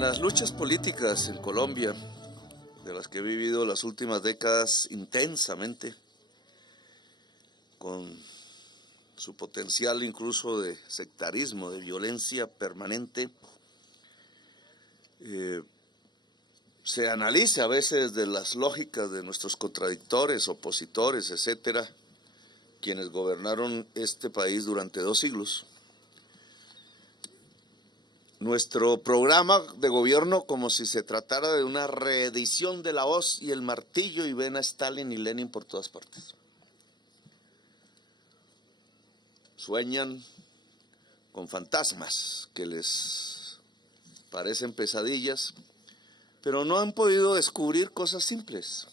En las luchas políticas en Colombia, de las que he vivido las últimas décadas intensamente, con su potencial incluso de sectarismo, de violencia permanente, se analiza a veces de las lógicas de nuestros contradictores, opositores, etcétera, quienes gobernaron este país durante 2 siglos. Nuestro programa de gobierno, como si se tratara de una reedición de la hoz y el martillo, y ven a Stalin y Lenin por todas partes. Sueñan con fantasmas que les parecen pesadillas, pero no han podido descubrir cosas simples.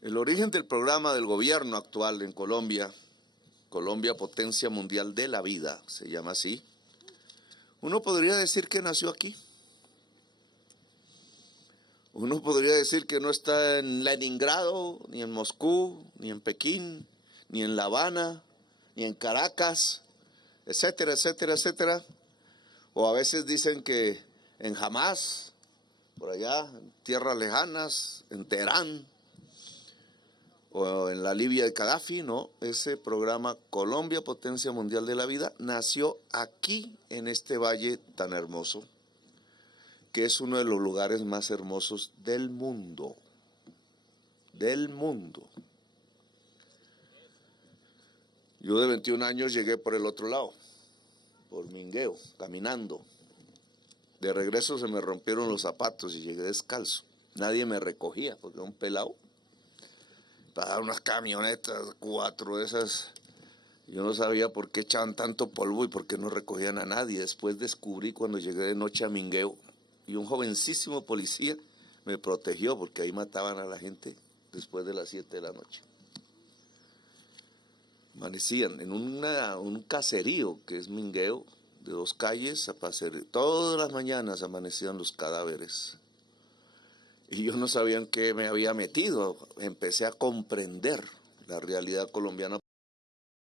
El origen del programa del gobierno actual en Colombia, Colombia Potencia Mundial de la Vida, se llama así. Uno podría decir que nació aquí. Uno podría decir que no está en Leningrado, ni en Moscú, ni en Pekín, ni en La Habana, ni en Caracas, etcétera, etcétera, etcétera. O a veces dicen que en Hamas, por allá, en tierras lejanas, en Teherán, o en la Libia de Gaddafi. No, ese programa Colombia Potencia Mundial de la Vida nació aquí, en este valle tan hermoso, que es uno de los lugares más hermosos del mundo. Del mundo. Yo de 21 años llegué por el otro lado, por Mingueo, caminando. De regreso se me rompieron los zapatos y llegué descalzo. Nadie me recogía porque era un pelado. Para unas camionetas, 4 de esas. Yo no sabía por qué echaban tanto polvo y por qué no recogían a nadie. Después descubrí cuando llegué de noche a Mingueo y un jovencísimo policía me protegió porque ahí mataban a la gente después de las 7 de la noche. Amanecían en un caserío que es Mingueo, de 2 calles, todas las mañanas amanecían los cadáveres. Y yo no sabía en qué me había metido. Empecé a comprender la realidad colombiana.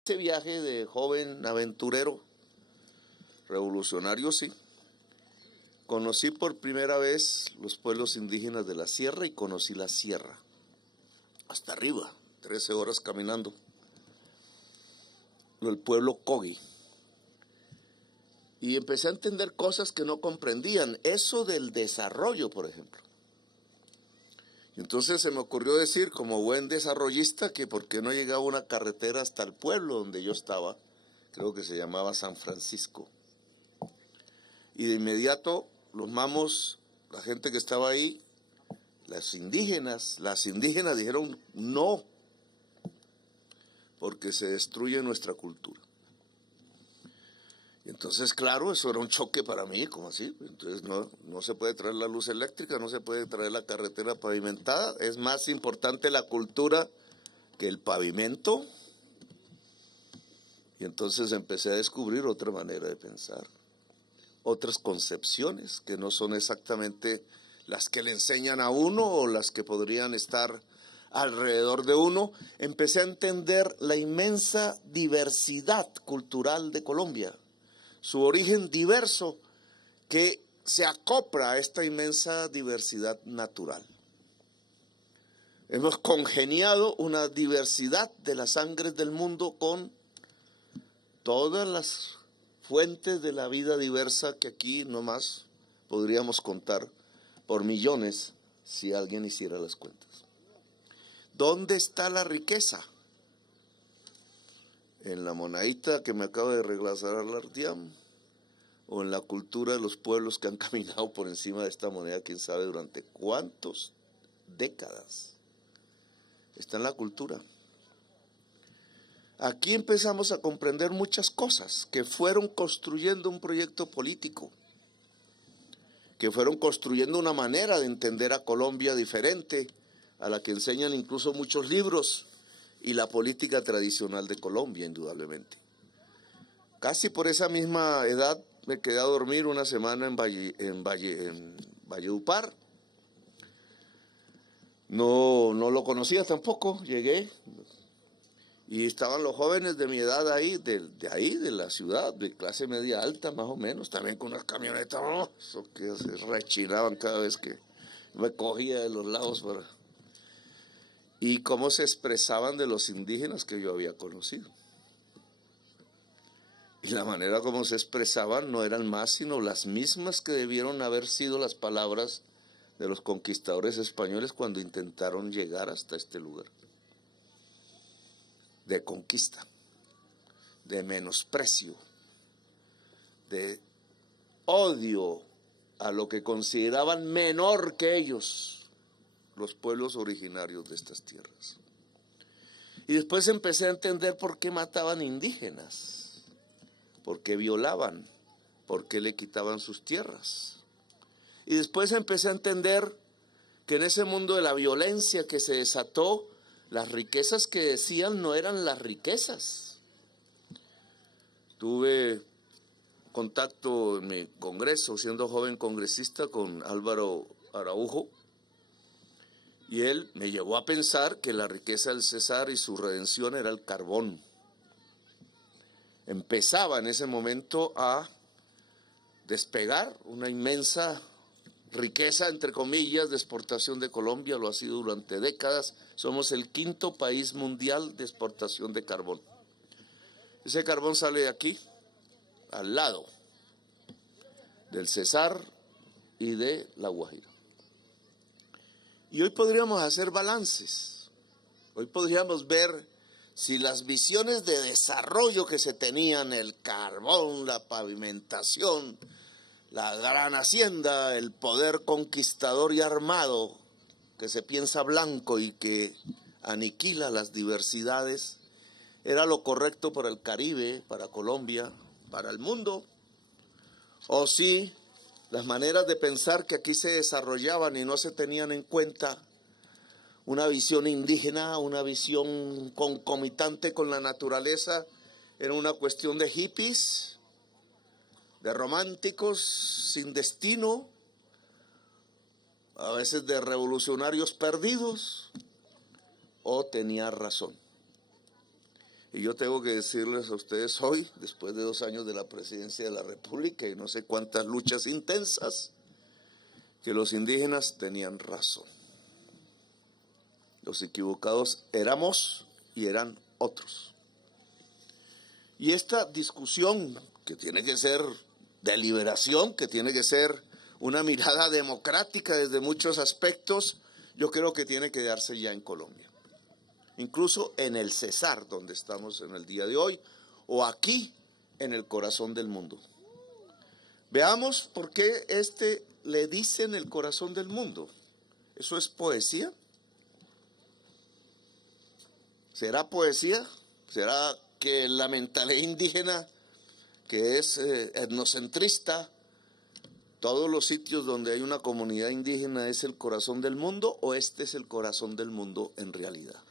Ese viaje de joven aventurero, revolucionario, sí. Conocí por primera vez los pueblos indígenas de la sierra y conocí la sierra. Hasta arriba, 13 horas caminando. El pueblo Cogi. Y empecé a entender cosas que no comprendían. Eso del desarrollo, por ejemplo. Entonces se me ocurrió decir, como buen desarrollista, que por qué no llegaba una carretera hasta el pueblo donde yo estaba, creo que se llamaba San Francisco. Y de inmediato los mamos, la gente que estaba ahí, las indígenas dijeron no, porque se destruye nuestra cultura. Entonces, claro, eso era un choque para mí, como así. Entonces no se puede traer la luz eléctrica, no se puede traer la carretera pavimentada. Es más importante la cultura que el pavimento. Y entonces empecé a descubrir otra manera de pensar, otras concepciones que no son exactamente las que le enseñan a uno o las que podrían estar alrededor de uno. Empecé a entender la inmensa diversidad cultural de Colombia, su origen diverso que se acopla a esta inmensa diversidad natural. Hemos congeniado una diversidad de las sangres del mundo con todas las fuentes de la vida diversa que aquí nomás podríamos contar por millones si alguien hiciera las cuentas. ¿Dónde está la riqueza? ¿En la monedita que me acaba de regresar Artiam? ¿O en la cultura de los pueblos que han caminado por encima de esta moneda, quién sabe durante cuántas décadas? Está en la cultura. Aquí empezamos a comprender muchas cosas que fueron construyendo un proyecto político, que fueron construyendo una manera de entender a Colombia diferente a la que enseñan incluso muchos libros y la política tradicional de Colombia, indudablemente. Casi por esa misma edad me quedé a dormir una semana en Valledupar. No lo conocía tampoco, llegué Y estaban los jóvenes de mi edad ahí, de la ciudad, de clase media alta más o menos, también con unas camionetas, ¡oh! Eso que se rechinaban cada vez que me cogía de los lados para... Y cómo se expresaban de los indígenas que yo había conocido. Y la manera como se expresaban no eran más sino las mismas que debieron haber sido las palabras de los conquistadores españoles cuando intentaron llegar hasta este lugar. De conquista, de menosprecio, de odio a lo que consideraban menor que ellos, los pueblos originarios de estas tierras. Y después empecé a entender por qué mataban indígenas, por qué violaban, por qué le quitaban sus tierras. Y después empecé a entender que en ese mundo de la violencia que se desató, las riquezas que decían no eran las riquezas. Tuve contacto en mi congreso, siendo joven congresista, con Álvaro Araujo, y él me llevó a pensar que la riqueza del Cesar y su redención era el carbón. Empezaba en ese momento a despegar una inmensa riqueza, entre comillas, de exportación de Colombia, lo ha sido durante décadas. Somos el 5º país mundial de exportación de carbón. Ese carbón sale de aquí, al lado del Cesar y de La Guajira. Y hoy podríamos hacer balances. Hoy podríamos ver si las visiones de desarrollo que se tenían, el carbón, la pavimentación, la gran hacienda, el poder conquistador y armado que se piensa blanco y que aniquila las diversidades, era lo correcto para el Caribe, para Colombia, para el mundo, o si las maneras de pensar que aquí se desarrollaban y no se tenían en cuenta una visión indígena, una visión concomitante con la naturaleza, era una cuestión de hippies, de románticos sin destino, a veces de revolucionarios perdidos, o tenía razón. Y yo tengo que decirles a ustedes hoy, después de 2 años de la presidencia de la República y no sé cuántas luchas intensas, que los indígenas tenían razón. Los equivocados éramos y eran otros. Y esta discusión, que tiene que ser de liberación, que tiene que ser una mirada democrática desde muchos aspectos, yo creo que tiene que darse ya en Colombia. Incluso en el Cesar, donde estamos en el día de hoy, o aquí en el corazón del mundo. Veamos por qué le dicen el corazón del mundo. ¿Eso es poesía? ¿Será poesía? ¿Será que la mentalidad indígena, que es etnocentrista, todos los sitios donde hay una comunidad indígena es el corazón del mundo, o este es el corazón del mundo en realidad?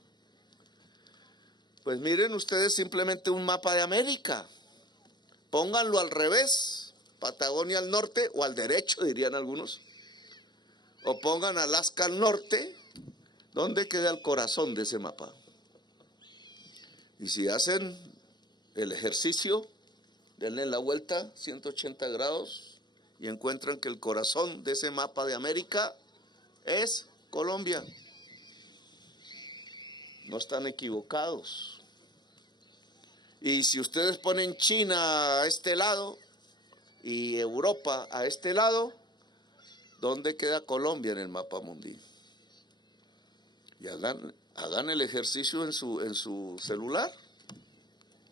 Pues miren ustedes simplemente un mapa de América, pónganlo al revés, Patagonia al norte o al derecho dirían algunos, o pongan Alaska al norte, ¿dónde queda el corazón de ese mapa? Y si hacen el ejercicio, denle la vuelta 180 grados y encuentran que el corazón de ese mapa de América es Colombia. No están equivocados. Y si ustedes ponen China a este lado y Europa a este lado, ¿dónde queda Colombia en el mapa mundial? Y hagan el ejercicio en su celular,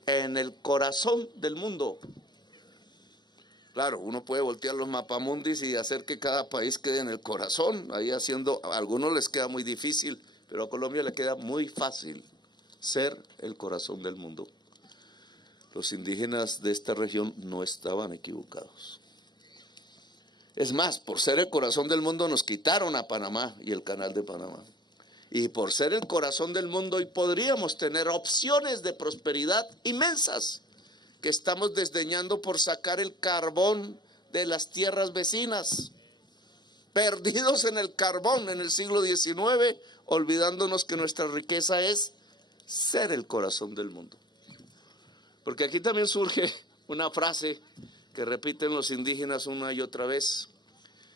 en el corazón del mundo. Claro, uno puede voltear los mapamundis y hacer que cada país quede en el corazón, ahí haciendo, a algunos les queda muy difícil, pero a Colombia le queda muy fácil ser el corazón del mundo. Los indígenas de esta región no estaban equivocados. Es más, por ser el corazón del mundo nos quitaron a Panamá y el canal de Panamá. Y por ser el corazón del mundo hoy podríamos tener opciones de prosperidad inmensas que estamos desdeñando por sacar el carbón de las tierras vecinas. Perdidos en el carbón en el siglo XIX, olvidándonos que nuestra riqueza es ser el corazón del mundo. Porque aquí también surge una frase que repiten los indígenas una y otra vez.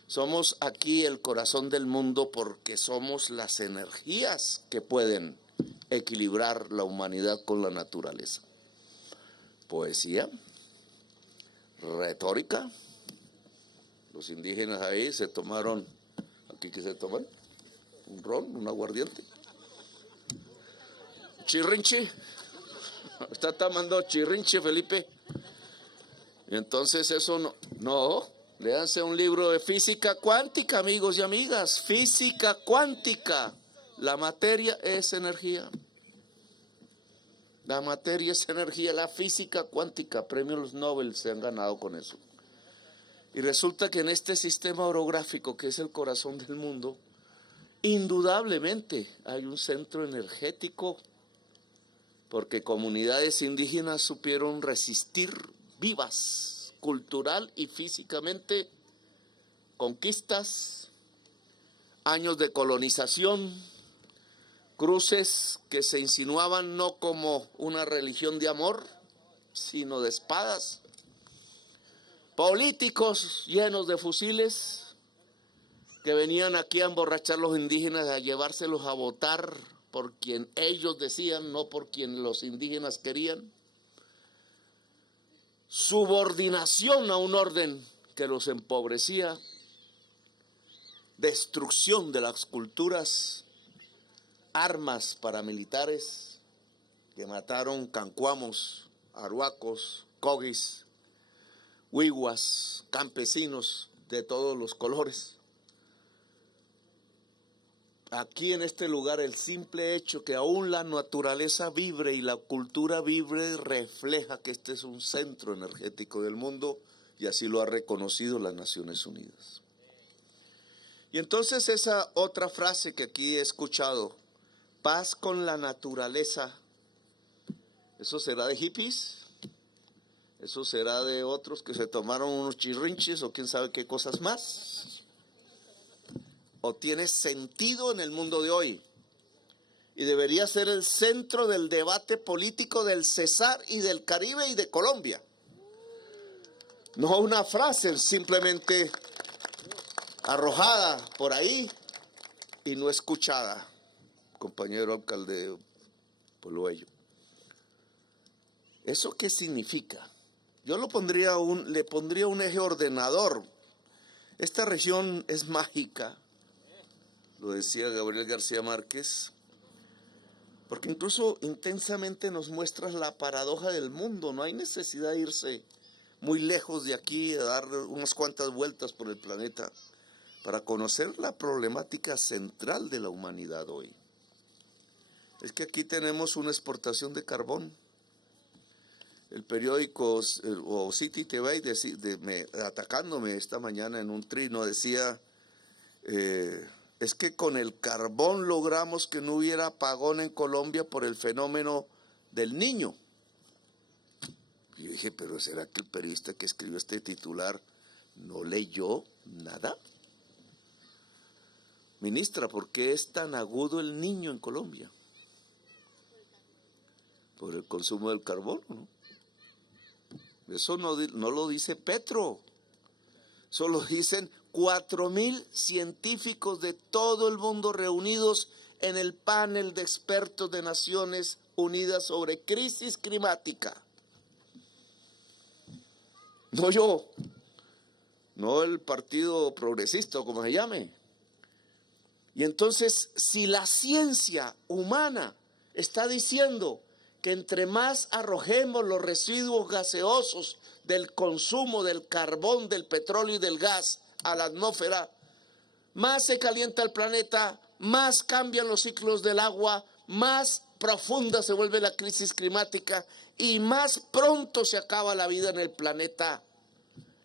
Somos aquí el corazón del mundo porque somos las energías que pueden equilibrar la humanidad con la naturaleza. Poesía, retórica. Los indígenas ahí se tomaron, ¿aquí qué se toman? Un ron, un aguardiente. Chirrinche. Está tomando chirrinche, Felipe. Y entonces eso no, léanse un libro de física cuántica, amigos y amigas. Física cuántica. La materia es energía. La materia es energía, la física cuántica. Premios Nobel se han ganado con eso. Y resulta que en este sistema orográfico, que es el corazón del mundo, indudablemente hay un centro energético, porque comunidades indígenas supieron resistir vivas, cultural y físicamente, conquistas, años de colonización, cruces que se insinuaban no como una religión de amor, sino de espadas, políticos llenos de fusiles que venían aquí a emborrachar a los indígenas, a llevárselos a votar por quien ellos decían, no por quien los indígenas querían. Subordinación a un orden que los empobrecía, destrucción de las culturas, armas paramilitares que mataron cancuamos, aruacos, cogis, huihuas, campesinos de todos los colores. Aquí en este lugar el simple hecho que aún la naturaleza vibre y la cultura vibre refleja que este es un centro energético del mundo, y así lo ha reconocido las Naciones Unidas. Y entonces esa otra frase que aquí he escuchado, paz con la naturaleza, ¿eso será de hippies? ¿Eso será de otros que se tomaron unos chirrinches o quién sabe qué cosas más? ¿O tiene sentido en el mundo de hoy? Y debería ser el centro del debate político del Cesar y del Caribe y de Colombia. No una frase simplemente arrojada por ahí y no escuchada, compañero alcalde Poloello. ¿Eso qué significa? Yo le pondría un eje ordenador. Esta región es mágica, lo decía Gabriel García Márquez, porque incluso intensamente nos muestra la paradoja del mundo. No hay necesidad de irse muy lejos de aquí, a dar unas cuantas vueltas por el planeta para conocer la problemática central de la humanidad hoy. Es que aquí tenemos una exportación de carbón. El periódico o City TV, atacándome esta mañana en un trino, decía, es que con el carbón logramos que no hubiera apagón en Colombia por el fenómeno del Niño. Y yo dije, pero ¿será que el periodista que escribió este titular no leyó nada? Ministra, ¿por qué es tan agudo el Niño en Colombia? Por el consumo del carbón, ¿no? Eso no lo dice Petro, eso lo dicen 4,000 científicos de todo el mundo reunidos en el panel de expertos de Naciones Unidas sobre crisis climática. No yo, no el Partido Progresista, como se llame. Y entonces, si la ciencia humana está diciendo que entre más arrojemos los residuos gaseosos del consumo del carbón, del petróleo y del gas a la atmósfera, más se calienta el planeta, más cambian los ciclos del agua, más profunda se vuelve la crisis climática y más pronto se acaba la vida en el planeta.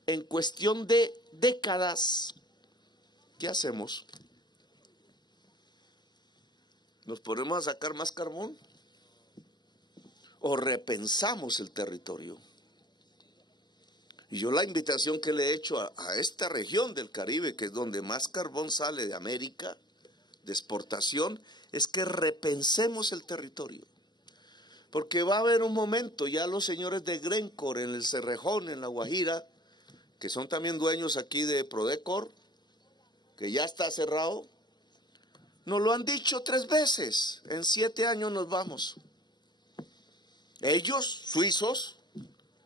En cuestión de décadas, ¿qué hacemos? ¿Nos ponemos a sacar más carbón? ¿O repensamos el territorio? Y yo la invitación que le he hecho a esta región del Caribe, que es donde más carbón sale de América, de exportación, es que repensemos el territorio. Porque va a haber un momento, ya los señores de Glencore en el Cerrejón, en La Guajira, que son también dueños aquí de Prodecor, que ya está cerrado, nos lo han dicho 3 veces, en 7 años nos vamos. Ellos, suizos,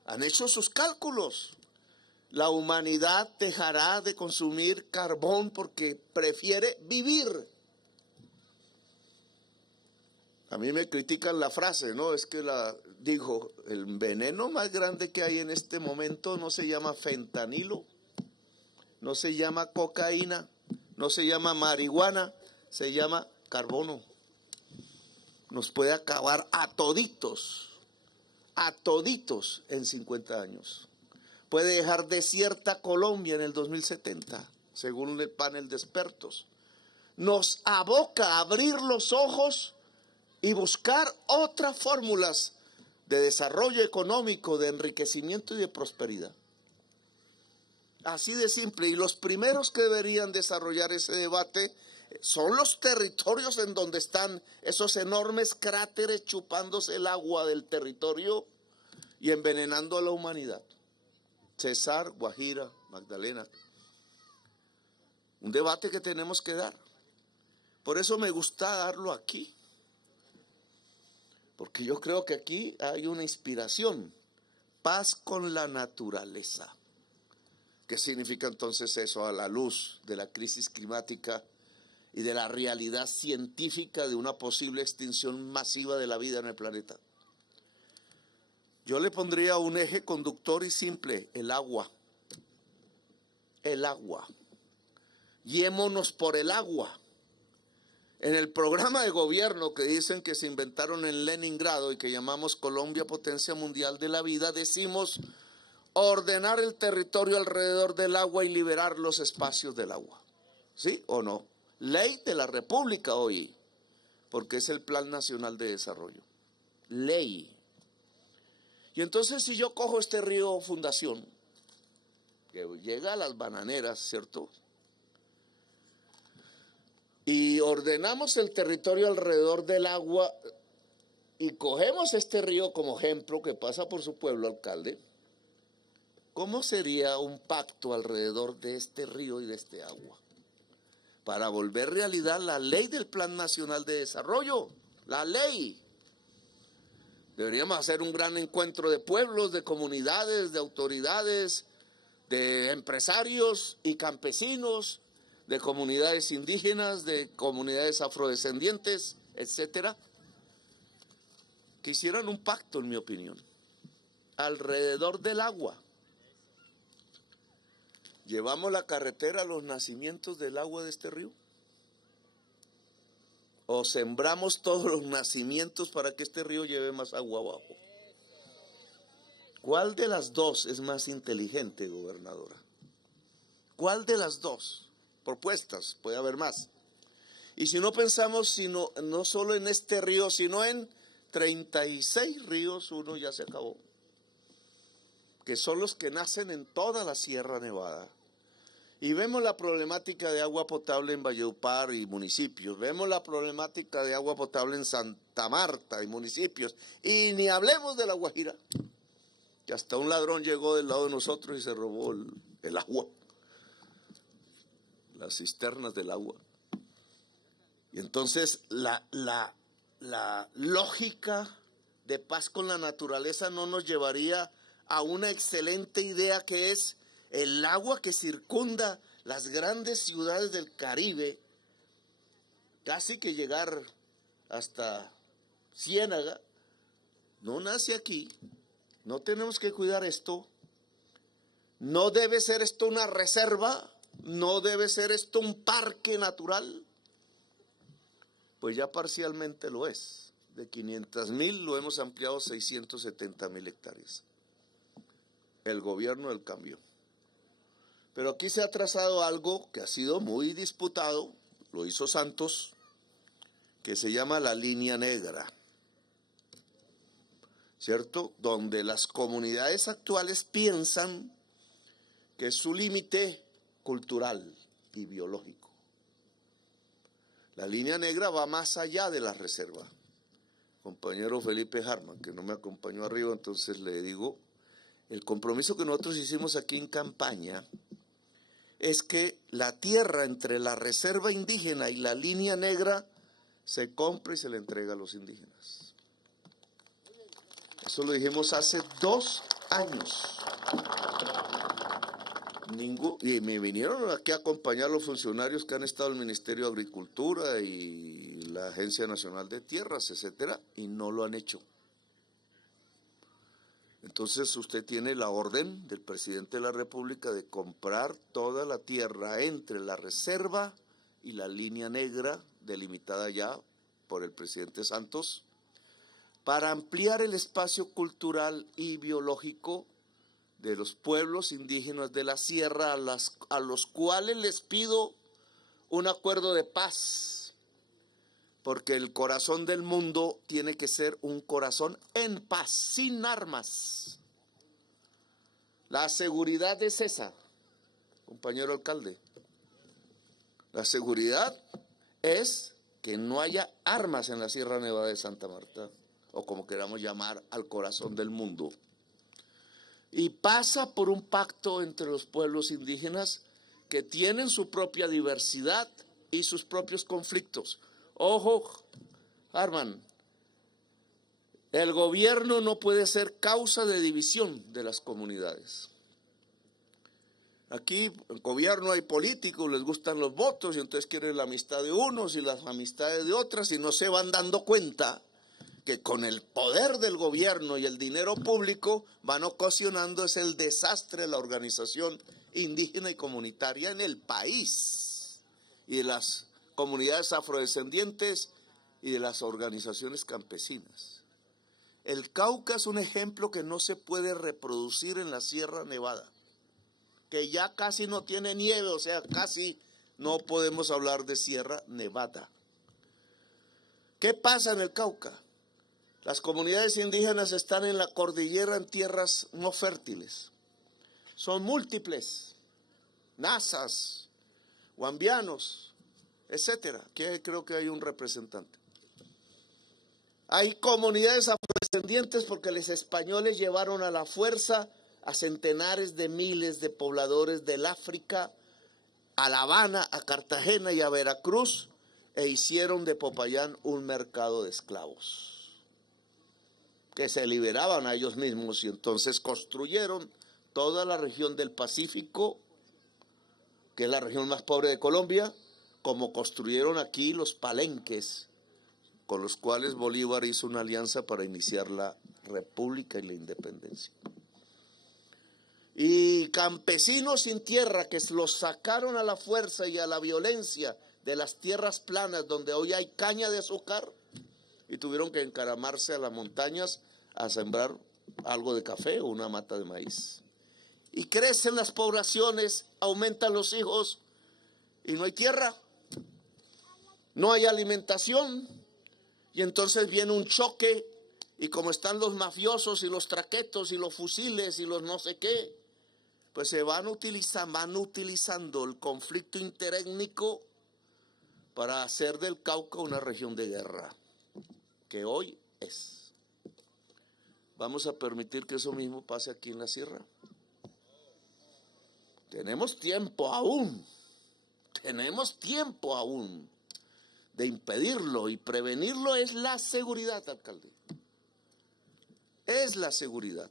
han hecho sus cálculos. La humanidad dejará de consumir carbón porque prefiere vivir. A mí me critican la frase, ¿no? Es que dijo, el veneno más grande que hay en este momento no se llama fentanilo, no se llama cocaína, no se llama marihuana, se llama carbono. Nos puede acabar a toditos en 50 años. Puede dejar desierta Colombia en el 2070, según el panel de expertos. Nos aboca a abrir los ojos y buscar otras fórmulas de desarrollo económico, de enriquecimiento y de prosperidad. Así de simple. Y los primeros que deberían desarrollar ese debate son los territorios en donde están esos enormes cráteres chupándose el agua del territorio y envenenando a la humanidad. Cesar, Guajira, Magdalena. Un debate que tenemos que dar. Por eso me gusta darlo aquí. Porque yo creo que aquí hay una inspiración, paz con la naturaleza. ¿Qué significa entonces eso a la luz de la crisis climática y de la realidad científica de una posible extinción masiva de la vida en el planeta? Yo le pondría un eje conductor y simple, el agua. El agua. Guiémonos por el agua. En el programa de gobierno que dicen que se inventaron en Leningrado y que llamamos Colombia Potencia Mundial de la Vida, decimos ordenar el territorio alrededor del agua y liberar los espacios del agua. ¿Sí o no? Ley de la República hoy, porque es el Plan Nacional de Desarrollo. Ley. Y entonces si yo cojo este río Fundación, que llega a las bananeras, ¿cierto?, y ordenamos el territorio alrededor del agua y cogemos este río como ejemplo que pasa por su pueblo, alcalde, ¿cómo sería un pacto alrededor de este río y de este agua? Para volver realidad la ley del Plan Nacional de Desarrollo, la ley. Deberíamos hacer un gran encuentro de pueblos, de comunidades, de autoridades, de empresarios y campesinos, de comunidades indígenas, de comunidades afrodescendientes, etcétera, que hicieran un pacto, en mi opinión, alrededor del agua. ¿Llevamos la carretera a los nacimientos del agua de este río? ¿O sembramos todos los nacimientos para que este río lleve más agua abajo? ¿Cuál de las dos es más inteligente, gobernadora? ¿Cuál de las dos? Propuestas, puede haber más. Y si no pensamos no solo en este río, sino en 36 ríos, uno ya se acabó, que son los que nacen en toda la Sierra Nevada. Y vemos la problemática de agua potable en Valledupar y municipios, vemos la problemática de agua potable en Santa Marta y municipios, y ni hablemos de La Guajira, que hasta un ladrón llegó del lado de nosotros y se robó el agua, las cisternas del agua. Y entonces la lógica de paz con la naturaleza no nos llevaría a una excelente idea, que es el agua que circunda las grandes ciudades del Caribe, casi que llegar hasta Ciénaga, no nace aquí. No tenemos que cuidar esto. No debe ser esto una reserva, no debe ser esto un parque natural. Pues ya parcialmente lo es. De 500,000 lo hemos ampliado a 670,000 hectáreas. El gobierno del cambio. Pero aquí se ha trazado algo que ha sido muy disputado, lo hizo Santos, que se llama la línea negra, ¿cierto? Donde las comunidades actuales piensan que es su límite cultural y biológico. La línea negra va más allá de la reserva. compañero Felipe Harman, que no me acompañó arriba, entonces le digo, el compromiso que nosotros hicimos aquí en campaña es que la tierra entre la reserva indígena y la línea negra se compra y se le entrega a los indígenas. Eso lo dijimos hace 2 años. Y me vinieron aquí a acompañar los funcionarios que han estado en el Ministerio de Agricultura y la Agencia Nacional de Tierras, etcétera, y no lo han hecho. Entonces usted tiene la orden del presidente de la República de comprar toda la tierra entre la reserva y la línea negra, delimitada ya por el presidente Santos, para ampliar el espacio cultural y biológico de los pueblos indígenas de la sierra, a los cuales les pido un acuerdo de paz, porque el corazón del mundo tiene que ser un corazón en paz, sin armas. La seguridad es esa, compañero alcalde. La seguridad es que no haya armas en la Sierra Nevada de Santa Marta, o como queramos llamar, al corazón del mundo. Y pasa por un pacto entre los pueblos indígenas que tienen su propia diversidad y sus propios conflictos. Ojo, Harman, el gobierno no puede ser causa de división de las comunidades. Aquí el gobierno hay políticos, les gustan los votos y entonces quieren la amistad de unos y las amistades de otras y no se van dando cuenta que con el poder del gobierno y el dinero público van ocasionando es el desastre de la organización indígena y comunitaria en el país y de las comunidades afrodescendientes y de las organizaciones campesinas. El Cauca es un ejemplo que no se puede reproducir en la Sierra Nevada, que ya casi no tiene nieve, o sea, casi no podemos hablar de Sierra Nevada. ¿Qué pasa en el Cauca? Las comunidades indígenas están en la cordillera en tierras no fértiles. Son múltiples, nazas, guambianos, etcétera. Aquí creo que hay un representante. Hay comunidades afrodescendientes porque los españoles llevaron a la fuerza a centenares de miles de pobladores del África, a La Habana, a Cartagena y a Veracruz, e hicieron de Popayán un mercado de esclavos que se liberaban a ellos mismos y entonces construyeron toda la región del Pacífico, que es la región más pobre de Colombia, como construyeron aquí los palenques, con los cuales Bolívar hizo una alianza para iniciar la república y la independencia. Y campesinos sin tierra que los sacaron a la fuerza y a la violencia de las tierras planas donde hoy hay caña de azúcar y tuvieron que encaramarse a las montañas a sembrar algo de café o una mata de maíz. Y crecen las poblaciones, aumentan los hijos y no hay tierra, no hay alimentación y entonces viene un choque y como están los mafiosos y los traquetos y los fusiles y los no sé qué, pues se van utilizando el conflicto interétnico para hacer del Cauca una región de guerra, que hoy es. ¿Vamos a permitir que eso mismo pase aquí en la sierra? Tenemos tiempo aún de impedirlo y prevenirlo. Es la seguridad, alcalde. Es la seguridad.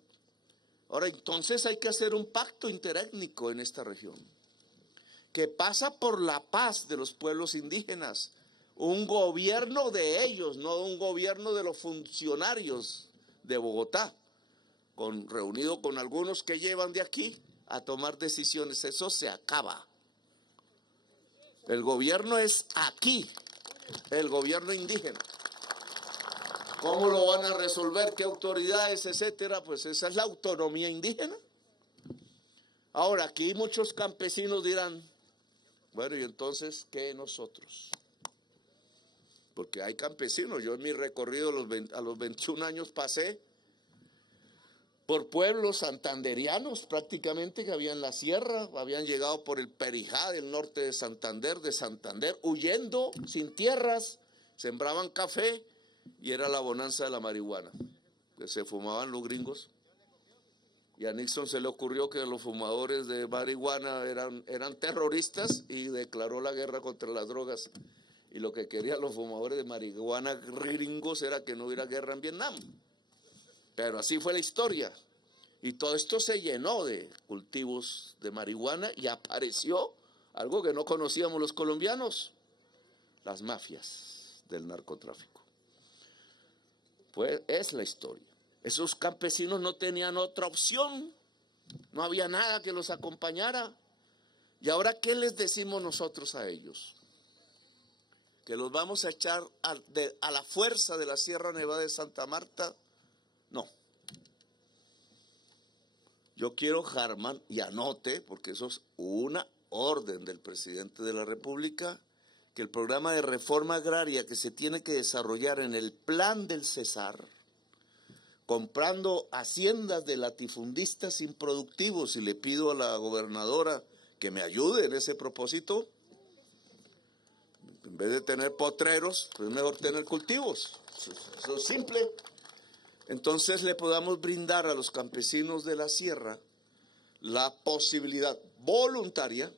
Ahora, entonces hay que hacer un pacto interétnico en esta región, que pasa por la paz de los pueblos indígenas, un gobierno de ellos, no un gobierno de los funcionarios de Bogotá, reunido con algunos que llevan de aquí a tomar decisiones. Eso se acaba. El gobierno es aquí, el gobierno indígena. ¿Cómo lo van a resolver? ¿Qué autoridades, etcétera? Pues esa es la autonomía indígena. Ahora, aquí muchos campesinos dirán, bueno, ¿y entonces qué nosotros? Porque hay campesinos. Yo en mi recorrido a los 21 años pasé por pueblos santanderianos prácticamente que habían en la sierra, habían llegado por el Perijá del norte de Santander, huyendo sin tierras, sembraban café y era la bonanza de la marihuana, que se fumaban los gringos. Y a Nixon se le ocurrió que los fumadores de marihuana eran terroristas y declaró la guerra contra las drogas. Y lo que querían los fumadores de marihuana gringos era que no hubiera guerra en Vietnam. Pero así fue la historia. Y todo esto se llenó de cultivos de marihuana y apareció algo que no conocíamos los colombianos: las mafias del narcotráfico. Pues es la historia. Esos campesinos no tenían otra opción, no había nada que los acompañara. ¿Y ahora qué les decimos nosotros a ellos? ¿Que los vamos a echar a la fuerza de la Sierra Nevada de Santa Marta? No. Yo quiero, Harman, y anote, porque eso es una orden del presidente de la República, que el programa de reforma agraria que se tiene que desarrollar en el plan del Cesar, comprando haciendas de latifundistas improductivos, y le pido a la gobernadora que me ayude en ese propósito. En vez de tener potreros, pues es mejor tener cultivos. Eso es simple. Entonces le podamos brindar a los campesinos de la sierra la posibilidad voluntaria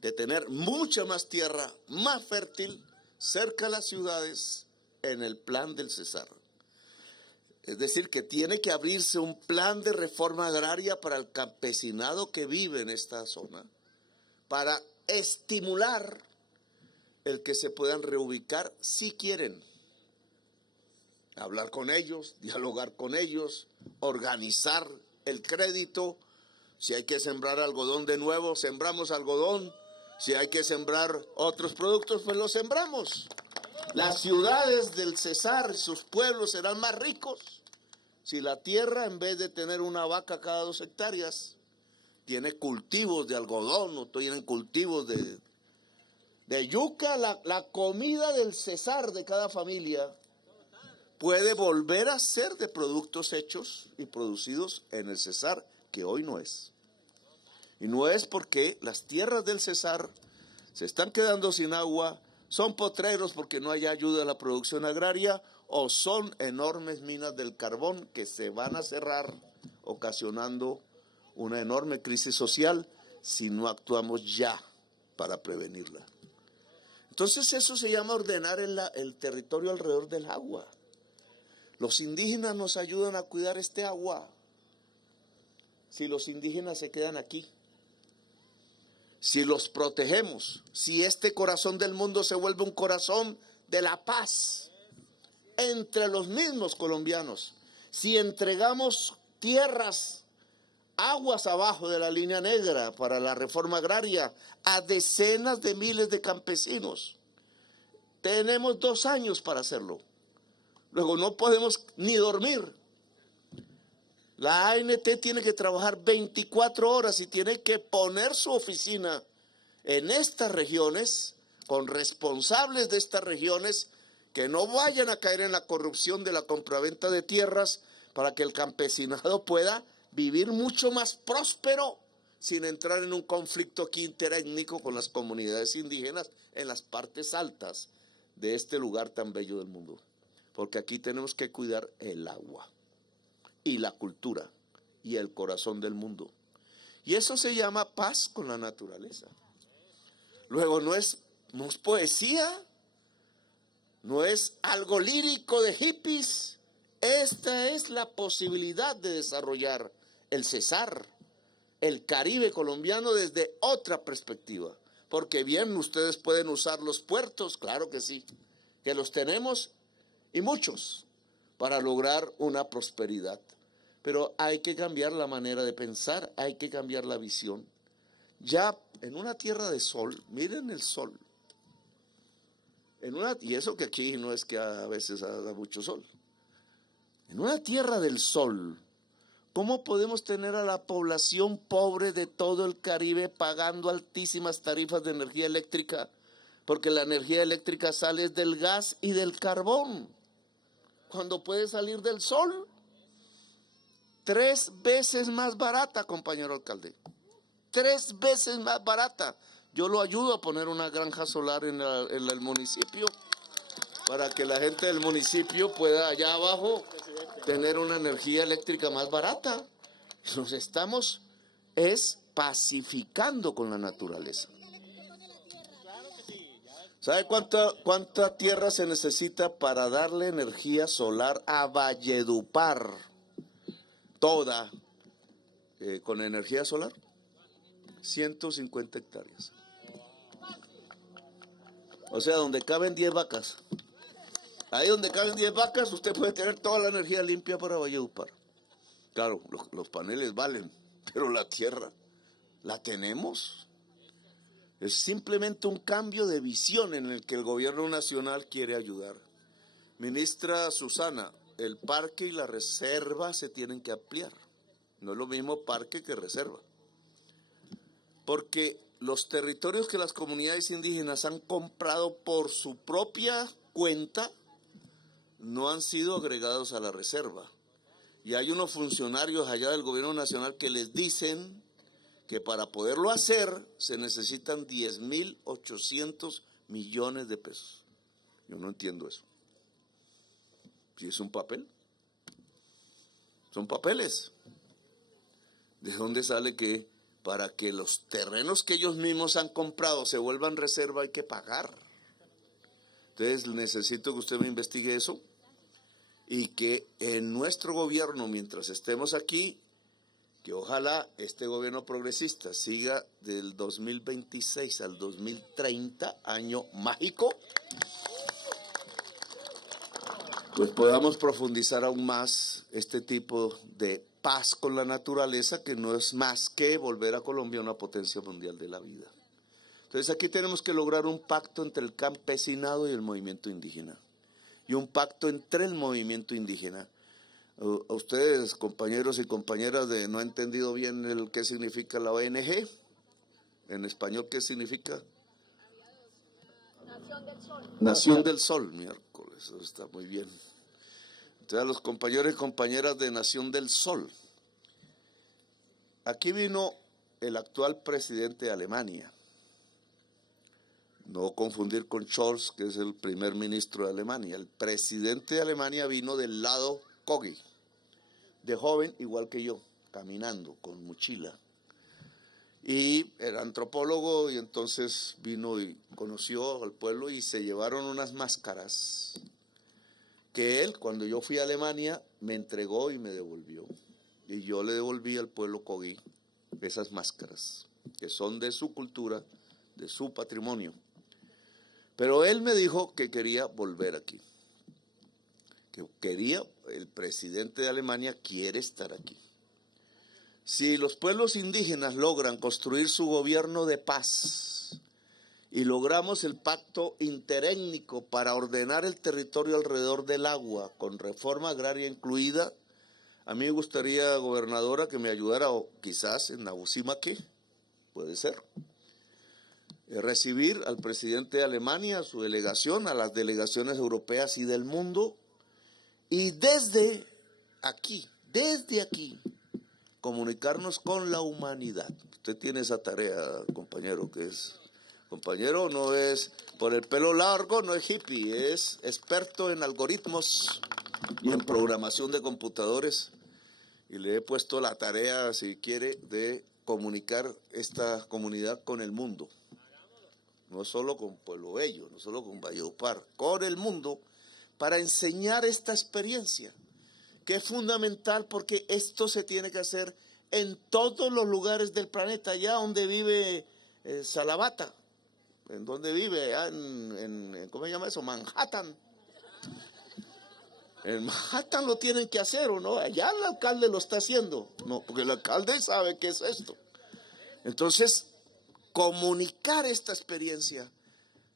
de tener mucha más tierra, más fértil, cerca a las ciudades, en el plan del Cesar. Es decir, que tiene que abrirse un plan de reforma agraria para el campesinado que vive en esta zona, para estimular el que se puedan reubicar si quieren. Hablar con ellos, dialogar con ellos, organizar el crédito. Si hay que sembrar algodón de nuevo, sembramos algodón. Si hay que sembrar otros productos, pues los sembramos. Las ciudades del Cesar, sus pueblos serán más ricos si la tierra, en vez de tener una vaca cada 2 hectáreas, tiene cultivos de algodón o tienen cultivos de yuca. La comida del Cesar de cada familia puede volver a ser de productos hechos y producidos en el Cesar, que hoy no es. Y no es porque las tierras del Cesar se están quedando sin agua, son potreros porque no hay ayuda a la producción agraria, o son enormes minas del carbón que se van a cerrar, ocasionando una enorme crisis social si no actuamos ya para prevenirla. Entonces eso se llama ordenar el territorio alrededor del agua. Los indígenas nos ayudan a cuidar este agua. Si los indígenas se quedan aquí, si los protegemos, si este corazón del mundo se vuelve un corazón de la paz entre los mismos colombianos, si entregamos tierras, aguas abajo de la línea negra para la reforma agraria a decenas de miles de campesinos, tenemos 2 años para hacerlo. Luego no podemos ni dormir. La ANT tiene que trabajar 24 horas y tiene que poner su oficina en estas regiones, con responsables de estas regiones, que no vayan a caer en la corrupción de la compraventa de tierras, para que el campesinado pueda vivir mucho más próspero sin entrar en un conflicto aquí interétnico con las comunidades indígenas en las partes altas de este lugar tan bello del mundo. Porque aquí tenemos que cuidar el agua y la cultura y el corazón del mundo. Y eso se llama paz con la naturaleza. Luego no es poesía, no es algo lírico de hippies. Esta es la posibilidad de desarrollar el Cesar, el Caribe colombiano, desde otra perspectiva. Porque bien, ustedes pueden usar los puertos, claro que sí, que los tenemos y muchos, para lograr una prosperidad. Pero hay que cambiar la manera de pensar, hay que cambiar la visión. Ya en una tierra de sol, miren el sol. Y eso que aquí no es que a veces haga mucho sol. En una tierra del sol, ¿cómo podemos tener a la población pobre de todo el Caribe pagando altísimas tarifas de energía eléctrica? Porque la energía eléctrica sale del gas y del carbón, cuando puede salir del sol. 3 veces más barata, compañero alcalde. 3 veces más barata. Yo lo ayudo a poner una granja solar en el municipio. para que la gente del municipio pueda allá abajo tener una energía eléctrica más barata. Nos estamos pacificando con la naturaleza. ¿Sabe cuánta tierra se necesita para darle energía solar a Valledupar? Toda con energía solar. 150 hectáreas. O sea, donde caben 10 vacas. Ahí donde caben 10 vacas, usted puede tener toda la energía limpia para Valledupar. Claro, los paneles valen, pero la tierra, ¿la tenemos? Es simplemente un cambio de visión en el que el gobierno nacional quiere ayudar. Ministra Susana, el parque y la reserva se tienen que ampliar. No es lo mismo parque que reserva. Porque los territorios que las comunidades indígenas han comprado por su propia cuenta no han sido agregados a la reserva. Y hay unos funcionarios allá del gobierno nacional que les dicen que para poderlo hacer se necesitan 10.800 millones de pesos. Yo no entiendo eso. Si es un papel, son papeles. ¿De dónde sale que para que los terrenos que ellos mismos han comprado se vuelvan reserva hay que pagar? Entonces necesito que usted me investigue eso y que en nuestro gobierno, mientras estemos aquí, que ojalá este gobierno progresista siga del 2026 al 2030, año mágico, pues podamos profundizar aún más este tipo de paz con la naturaleza, que no es más que volver a Colombia una potencia mundial de la vida. Entonces aquí tenemos que lograr un pacto entre el campesinado y el movimiento indígena, y un pacto entre el movimiento indígena. A ustedes, compañeros y compañeras, no han entendido bien qué significa la ONG. En español, ¿qué significa? Nación del Sol. Nación del Sol, miércoles, eso está muy bien. Entonces, a los compañeros y compañeras de Nación del Sol. Aquí vino el actual presidente de Alemania. No confundir con Scholz, que es el primer ministro de Alemania. El presidente de Alemania vino del lado Kogi, de joven, igual que yo, caminando con mochila. Y era antropólogo, y entonces vino y conoció al pueblo y se llevaron unas máscaras que él, cuando yo fui a Alemania, me entregó y me devolvió. Y yo le devolví al pueblo Kogi esas máscaras, que son de su cultura, de su patrimonio. Pero él me dijo que quería volver aquí. El presidente de Alemania quiere estar aquí. Si los pueblos indígenas logran construir su gobierno de paz y logramos el pacto interétnico para ordenar el territorio alrededor del agua, con reforma agraria incluida, a mí me gustaría, gobernadora, que me ayudara, o quizás en Nabusimaque, puede ser, recibir al presidente de Alemania, a su delegación, a las delegaciones europeas y del mundo, y desde aquí, comunicarnos con la humanidad. Usted tiene esa tarea, compañero, compañero no es por el pelo largo, no es hippie, es experto en algoritmos y en programación de computadores. Y le he puesto la tarea, si quiere, de comunicar esta comunidad con el mundo. No solo con Pueblo Bello, no solo con Valledupar, con el mundo, para enseñar esta experiencia, que es fundamental porque esto se tiene que hacer en todos los lugares del planeta, allá donde vive Salabata, en donde vive, ¿cómo se llama eso? Manhattan. En Manhattan lo tienen que hacer, ¿o no? Allá el alcalde lo está haciendo, no, porque el alcalde sabe qué es esto. Entonces, comunicar esta experiencia,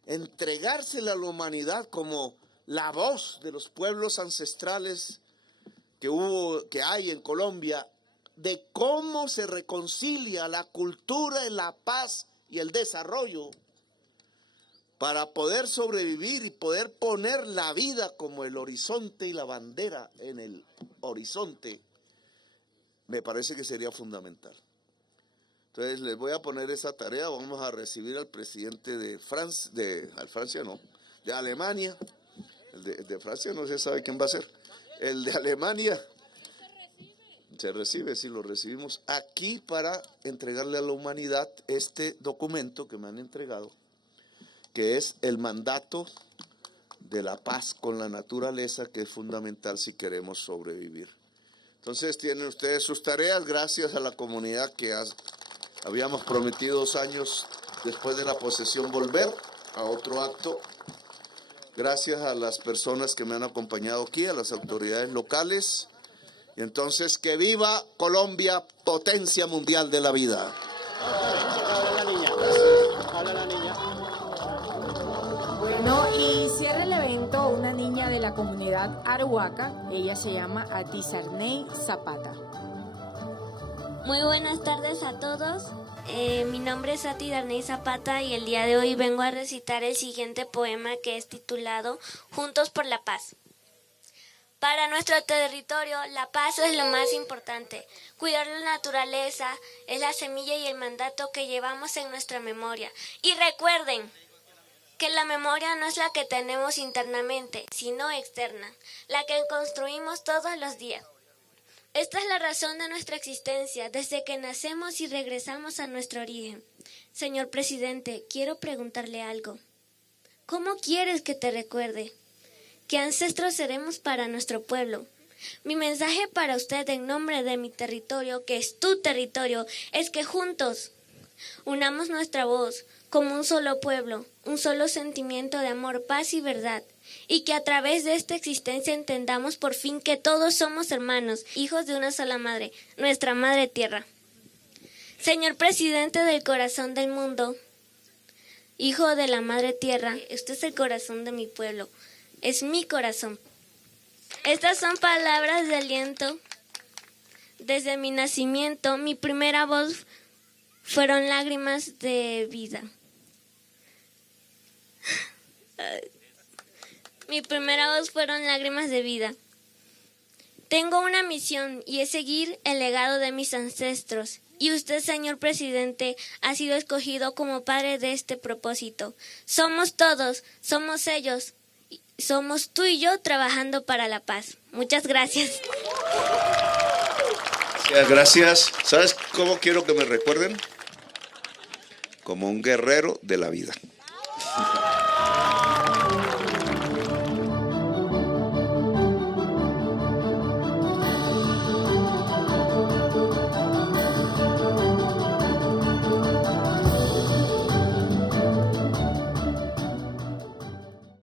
entregársela a la humanidad como la voz de los pueblos ancestrales que hay en Colombia, de cómo se reconcilia la cultura, la paz y el desarrollo para poder sobrevivir y poder poner la vida como el horizonte y la bandera en el horizonte, me parece que sería fundamental. Entonces les voy a poner esa tarea. Vamos a recibir al presidente de Alemania, El de Francia no se sabe quién va a ser. El de Alemania se recibe, sí, lo recibimos aquí para entregarle a la humanidad este documento que me han entregado, que es el mandato de la paz con la naturaleza, que es fundamental si queremos sobrevivir. Entonces tienen ustedes sus tareas, gracias a la comunidad que habíamos prometido 2 años después de la posesión volver a otro acto. Gracias a las personas que me han acompañado aquí, a las autoridades locales. Y entonces, que viva Colombia, potencia mundial de la vida. Habla la niña. Habla la niña. Bueno, y cierra el evento una niña de la comunidad Arhuaca. Ella se llama Atizarney Zapata. Muy buenas tardes a todos. Mi nombre es Ati Darney Zapata y el día de hoy vengo a recitar el siguiente poema, que es titulado Juntos por la Paz. Para nuestro territorio, la paz es lo más importante. Cuidar la naturaleza es la semilla y el mandato que llevamos en nuestra memoria. Y recuerden que la memoria no es la que tenemos internamente, sino externa, la que construimos todos los días. Esta es la razón de nuestra existencia, desde que nacemos y regresamos a nuestro origen. Señor presidente, quiero preguntarle algo. ¿Cómo quieres que te recuerde? ¿Qué ancestros seremos para nuestro pueblo? Mi mensaje para usted en nombre de mi territorio, que es tu territorio, es que juntos unamos nuestra voz como un solo pueblo, un solo sentimiento de amor, paz y verdad, y que a través de esta existencia entendamos por fin que todos somos hermanos, hijos de una sola madre, nuestra madre tierra. Señor presidente del corazón del mundo, hijo de la madre tierra, este es el corazón de mi pueblo, es mi corazón. Estas son palabras de aliento. Desde mi nacimiento, mi primera voz fueron lágrimas de vida. Mi primera voz fueron lágrimas de vida. Tengo una misión y es seguir el legado de mis ancestros. Y usted, señor presidente, ha sido escogido como padre de este propósito. Somos todos, somos ellos, somos tú y yo trabajando para la paz. Muchas gracias. Gracias. ¿Sabes cómo quiero que me recuerden? Como un guerrero de la vida.